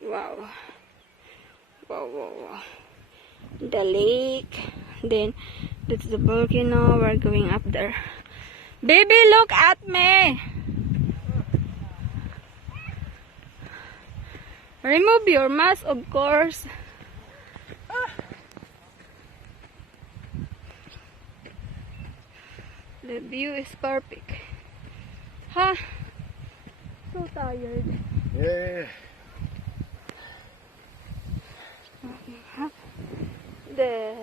Wow. Wow, wow, wow. The lake. Then, that's the volcano. We're going up there. Baby, look at me! Remove your mask, of course. The view is perfect. Huh? So tired. Yeah. The